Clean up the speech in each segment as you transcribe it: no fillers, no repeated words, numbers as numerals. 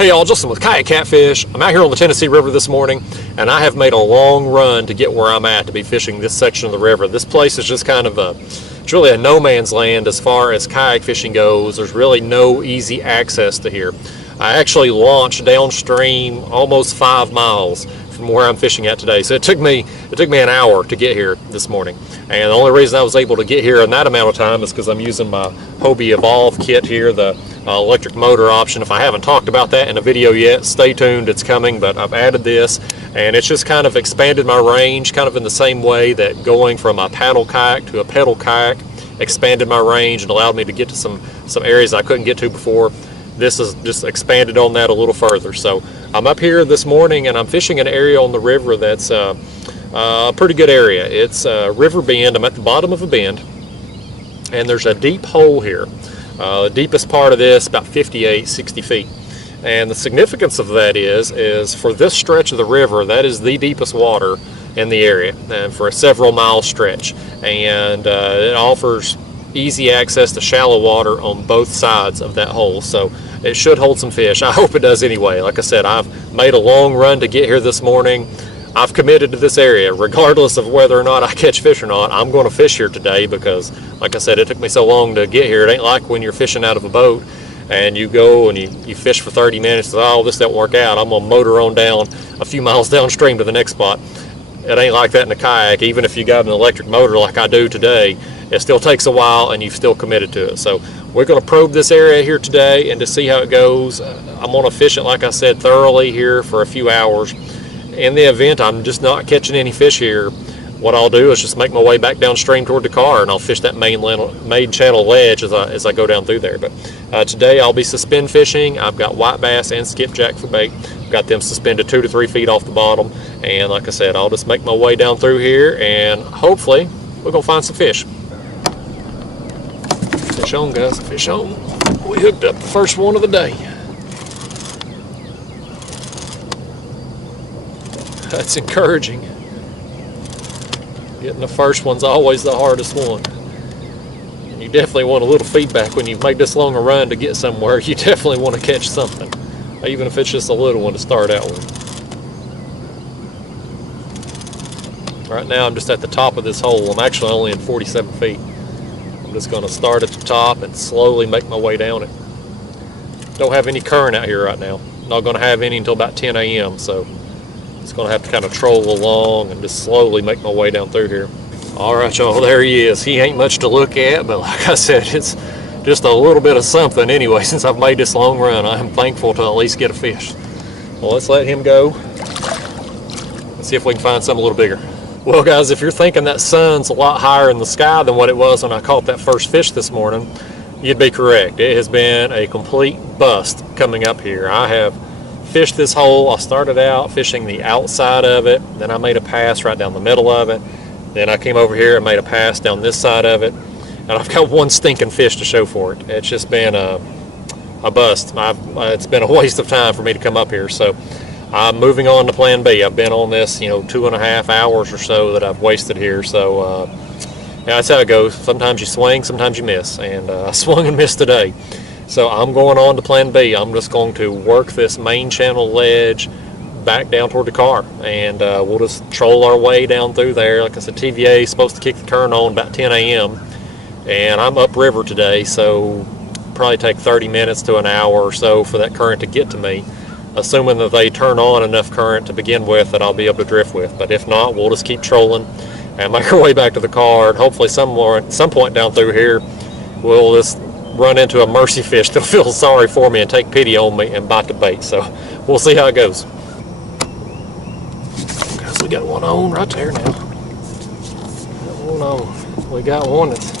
Hey y'all, Justin with Kayak Catfish. I'm out here on the Tennessee River this morning, and I have made a long run to get where I'm at to be fishing this section of the river. This place is just kind of it's really a no man's land as far as kayak fishing goes. There's really no easy access to here. I actually launched downstream almost 5 miles from where I'm fishing at today. So it took me an hour to get here this morning. And the only reason I was able to get here in that amount of time is because I'm using my Hobie Evolve kit here, the electric motor option. If I haven't talked about that in a video yet, stay tuned, it's coming, but I've added this, and it's just kind of expanded my range, kind of in the same way that going from a paddle kayak to a pedal kayak expanded my range and allowed me to get to some areas I couldn't get to before. This has just expanded on that a little further. So I'm up here this morning and I'm fishing an area on the river that's a pretty good area. It's a river bend. I'm at the bottom of a bend, and there's a deep hole here. The deepest part of this, about 60 feet. And the significance of that is for this stretch of the river, that is the deepest water in the area, and for a several mile stretch. And it offers easy access to shallow water on both sides of that hole. So it should hold some fish. I hope it does anyway. Like I said, I've made a long run to get here this morning. I've committed to this area. Regardless of whether or not I catch fish or not, I'm going to fish here today because, like I said, it took me so long to get here. It ain't like when you're fishing out of a boat and you go and you fish for 30 minutes. Oh, this don't work out. I'm going to motor on down a few miles downstream to the next spot. It ain't like that in a kayak. Even if you got an electric motor like I do today, it still takes a while and you've still committed to it. So we're going to probe this area here today and to see how it goes. I'm going to fish it, like I said, thoroughly here for a few hours. In the event I'm just not catching any fish here, what I'll do is just make my way back downstream toward the car, and I'll fish that main channel ledge as I go down through there. But today I'll be suspend fishing. I've got white bass and skipjack for bait. I've got them suspended 2 to 3 feet off the bottom, and like I said, I'll just make my way down through here, and hopefully we're gonna find some fish. Fish on, guys, fish on. We hooked up the first one of the day. That's encouraging. Getting the first one's always the hardest one. And you definitely want a little feedback when you've made this long a run to get somewhere. You definitely want to catch something, even if it's just a little one to start out with. Right now I'm just at the top of this hole. I'm actually only in 47 feet. I'm just going to start at the top and slowly make my way down it. Don't have any current out here right now. Not going to have any until about 10 a.m. so it's going to have to kind of troll along and just slowly make my way down through here. All right, y'all, there he is. He ain't much to look at, but like I said, it's just a little bit of something anyway. Since I've made this long run, I'm thankful to at least get a fish. Well, let's let him go and see if we can find something a little bigger. Well, guys, if you're thinking that sun's a lot higher in the sky than what it was when I caught that first fish this morning, you'd be correct. It has been a complete bust coming up here. I have fished this hole. I started out fishing the outside of it, then I made a pass right down the middle of it, then I came over here and made a pass down this side of it, and I've got one stinking fish to show for it. It's just been a bust. It's been a waste of time for me to come up here, so I'm moving on to plan B. I've been on this 2.5 hours or so that I've wasted here, so yeah, that's how it goes. Sometimes you swing, sometimes you miss, and I swung and missed today. So I'm going on to plan B. I'm just going to work this main channel ledge back down toward the car, and we'll just troll our way down through there. Like I said, TVA is supposed to kick the current on about 10 a.m. and I'm upriver today, so probably take 30 minutes to an hour or so for that current to get to me, assuming that they turn on enough current to begin with that I'll be able to drift with. But if not, we'll just keep trolling and make our way back to the car, and hopefully some point down through here we'll just run into a mercy fish that'll feel sorry for me and take pity on me and bite the bait. So we'll see how it goes. Guys, we got one on right there now. Got one on. We got one that's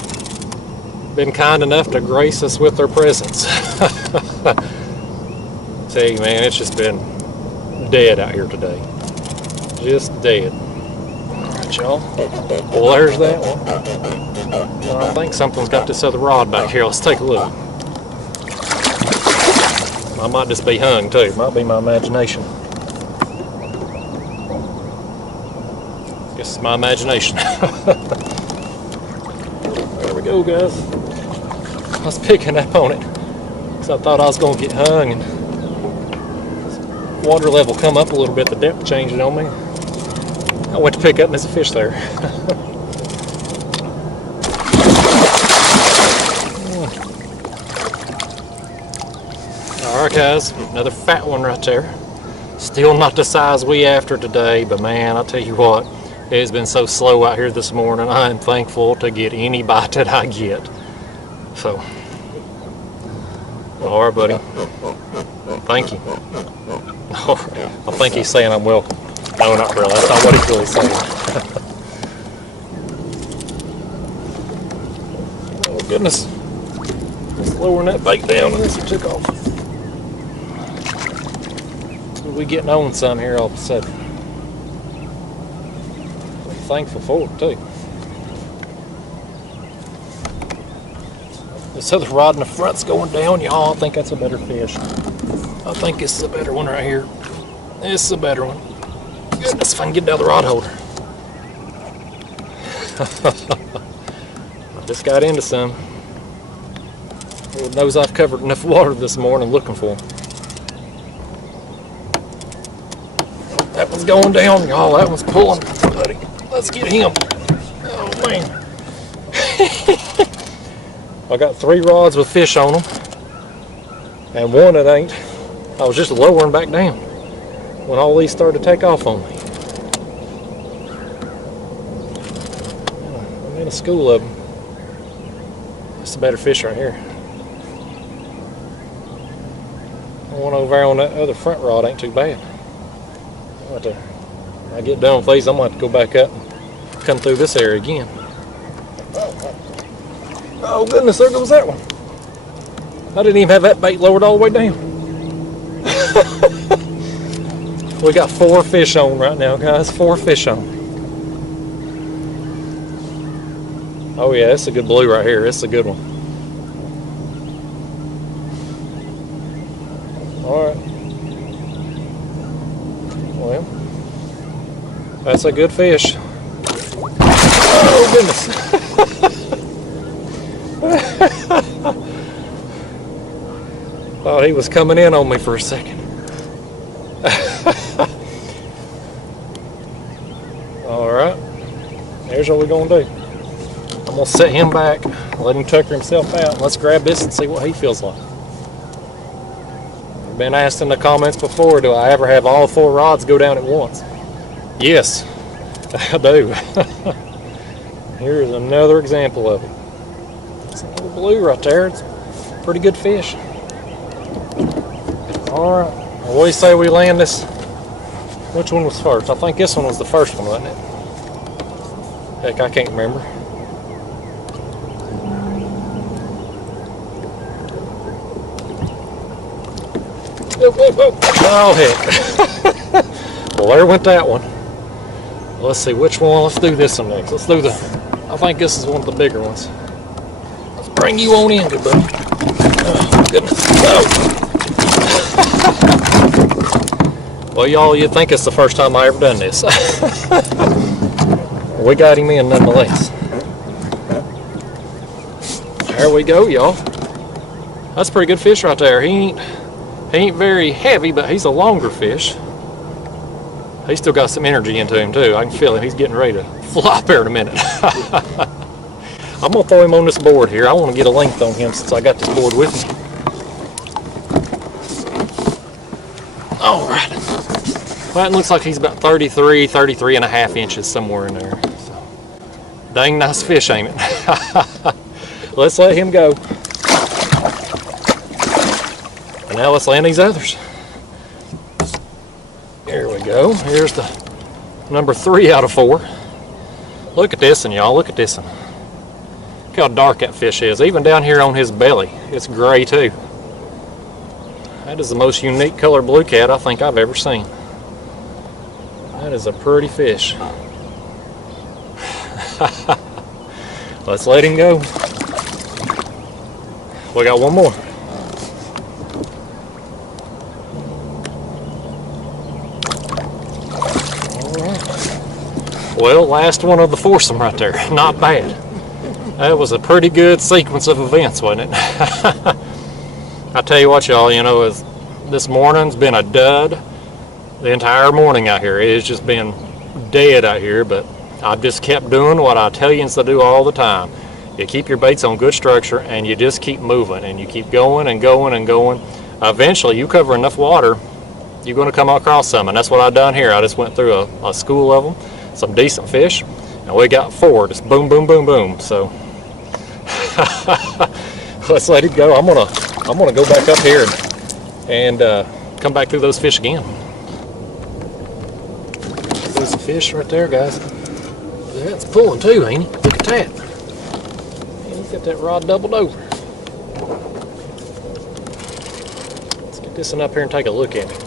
been kind enough to grace us with their presence. Tell you, man, it's just been dead out here today. Just dead. Alright, y'all. Well, there's that one. I think something's got this other rod back here. Let's take a look. I might just be hung too. It might be my imagination. Guess it's my imagination. There we go, guys. I was picking up on it because I thought I was going to get hung, and water level come up a little bit, the depth changed on me. I went to pick up and there's a fish there. Alright guys, another fat one right there. Still not the size we after today, but man, I'll tell you what, it's been so slow out here this morning. I am thankful to get any bite that I get. So, alright buddy, thank you. I think he's saying I'm welcome. No, not really, that's not what he's really saying. Oh goodness, just lowering that bait down and this one took off. We getting on some here all of a sudden. I'm thankful for it too. This other rod in the front's going down, y'all. I think that's a better fish. I think this is a better one right here. This is a better one. Goodness, if I can get the other rod holder. I just got into some. Lord knows I've covered enough water this morning looking for them. That one's going down, y'all. That one's pulling, buddy. Let's get him. Oh, man. I got 3 rods with fish on them. And one that ain't. I was just lowering back down when all these started to take off on me. I'm in a school of them. It's a better fish right here. The one over there on that other front rod ain't too bad. When I get done with these, I'm going to have to go back up and come through this area again. Oh goodness, there goes that one. I didn't even have that bait lowered all the way down. We got 4 fish on right now, guys. 4 fish on. Oh yeah, that's a good blue right here. It's a good one. Alright. Well, that's a good fish. Oh goodness. Thought he was coming in on me for a second. Alright. Here's what we're going to do. I'm going to set him back, let him tucker himself out. Let's grab this and see what he feels like. I've been asked in the comments before, do I ever have all 4 rods go down at once? Yes, I do. Here's another example of it. It's a little blue right there. It's a pretty good fish. Alright, what do you say we land this? Which one was first? I think this one was the first one, wasn't it? Heck, I can't remember. Oh heck. Well, there went that one. Let's see which one. Let's do this one next. Let's do I think this is one of the bigger ones. Let's bring you on in, good buddy. Oh goodness. Oh. Well, y'all, you'd think it's the first time I ever done this. We got him in nonetheless. There we go, y'all. That's a pretty good fish right there. He ain't very heavy, but he's a longer fish. He's still got some energy into him too. I can feel it. He's getting ready to flop here in a minute. I'm gonna throw him on this board here. I want to get a length on him since I got this board with me. All right. Well, it looks like he's about 33 and a half inches, somewhere in there. So, dang nice fish, ain't it? Let's let him go. And now let's land these others. There we go. Here's the number 3 out of 4. Look at this one, y'all. Look at this one. Look how dark that fish is. Even down here on his belly, it's gray too. That is the most unique color blue cat I think I've ever seen. That is a pretty fish. Let's let him go. We got one more. Well, last one of the foursome right there. Not bad. That was a pretty good sequence of events, wasn't it? I tell you what, y'all, you know, this morning's been a dud. the entire morning out here. It's just been dead out here, but I've just kept doing what I tell you to do all the time. You keep your baits on good structure and you just keep moving and you keep going and going and going. Eventually you cover enough water, you're going to come across some, and that's what I've done here. I just went through a school of them, some decent fish, and we got 4, just boom, boom, boom, boom. So let's let it go. I'm gonna go back up here and come back through those fish again. There's a fish right there, guys. That's pulling too, ain't he? Look at that. Man, he's got that rod doubled over. Let's get this one up here and take a look at it.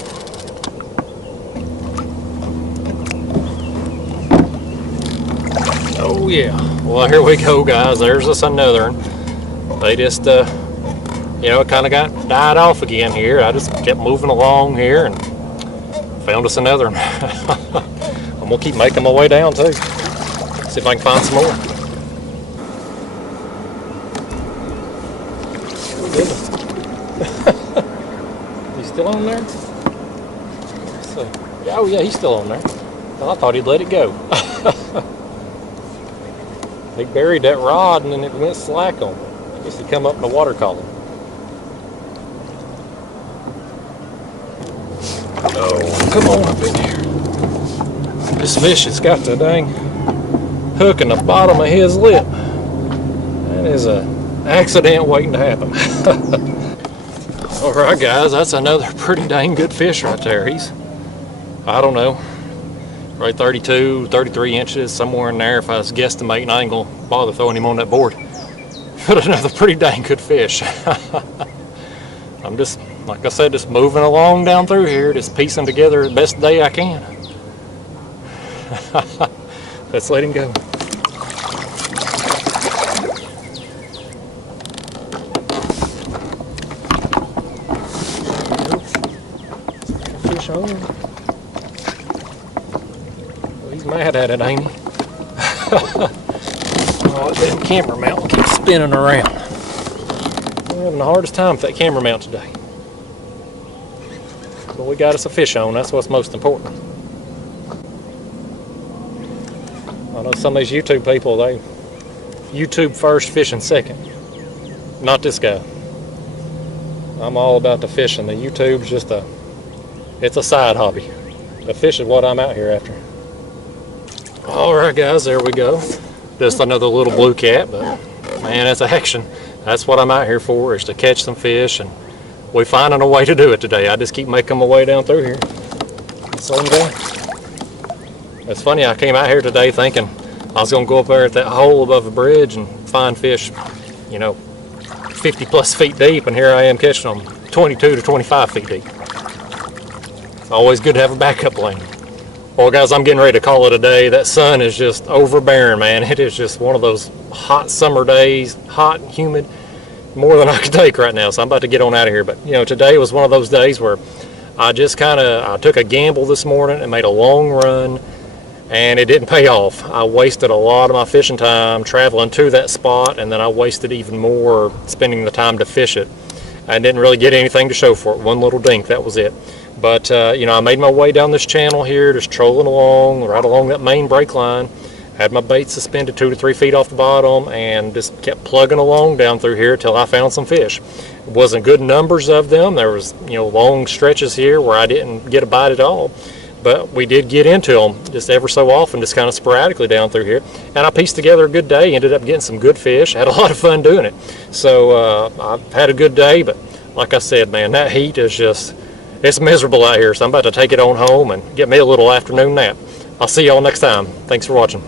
Oh yeah. Well, here we go, guys. There's us another one. They just, you know, it kind of got died off again here. I just kept moving along here and found us another one. I'm gonna keep making my way down too. See if I can find some more. He's still on there? Let's see. Oh yeah, he's still on there. Well, I thought he'd let it go. He buried that rod and then it went slack on him. I guess he come up in the water column. Oh, come on up in here. This fish has got the dang hook in the bottom of his lip. That is an accident waiting to happen. Alright guys, that's another pretty dang good fish right there. He's, I don't know, right 32, 33 inches, somewhere in there. If I was guesstimating, I ain't gonna bother throwing him on that board. But another pretty dang good fish. I'm just, like I said, just moving along down through here, just piecing together the best day I can. Let's let him go. Fish on. Well, he's mad at it, ain't he? Oh, that camera mount keeps spinning around. I'm having the hardest time with that camera mount today. But we got us a fish on, that's what's most important. I know some of these YouTube people, they YouTube first, fishing second. Not this guy. I'm all about the fishing. The YouTube's just it's a side hobby. The fish is what I'm out here after. Alright guys, there we go. Just another little blue cat, but man, that's action. That's what I'm out here for, is to catch some fish, and we're finding a way to do it today. I just keep making my way down through here. So I'm going. It's funny, I came out here today thinking I was going to go up there at that hole above the bridge and find fish, you know, 50 plus feet deep, and here I am catching them 22 to 25 feet deep. It's always good to have a backup plan. Well guys, I'm getting ready to call it a day. That sun is just overbearing, man. It is just one of those hot summer days, hot and humid, more than I could take right now. So I'm about to get on out of here. But you know, today was one of those days where I just I took a gamble this morning and made a long run, and it didn't pay off. I wasted a lot of my fishing time traveling to that spot, and then I wasted even more spending the time to fish it. I didn't really get anything to show for it. One little dink, that was it. But you know, I made my way down this channel here, just trolling along, right along that main break line. Had my bait suspended 2 to 3 feet off the bottom, and just kept plugging along down through here till I found some fish. It wasn't good numbers of them. There was, you know, long stretches here where I didn't get a bite at all. But we did get into them just ever so often, just kind of sporadically down through here. And I pieced together a good day, ended up getting some good fish. Had a lot of fun doing it. So I've had a good day, but like I said, man, that heat is just, it's miserable out here. So I'm about to take it on home and get me a little afternoon nap. I'll see y'all next time. Thanks for watching.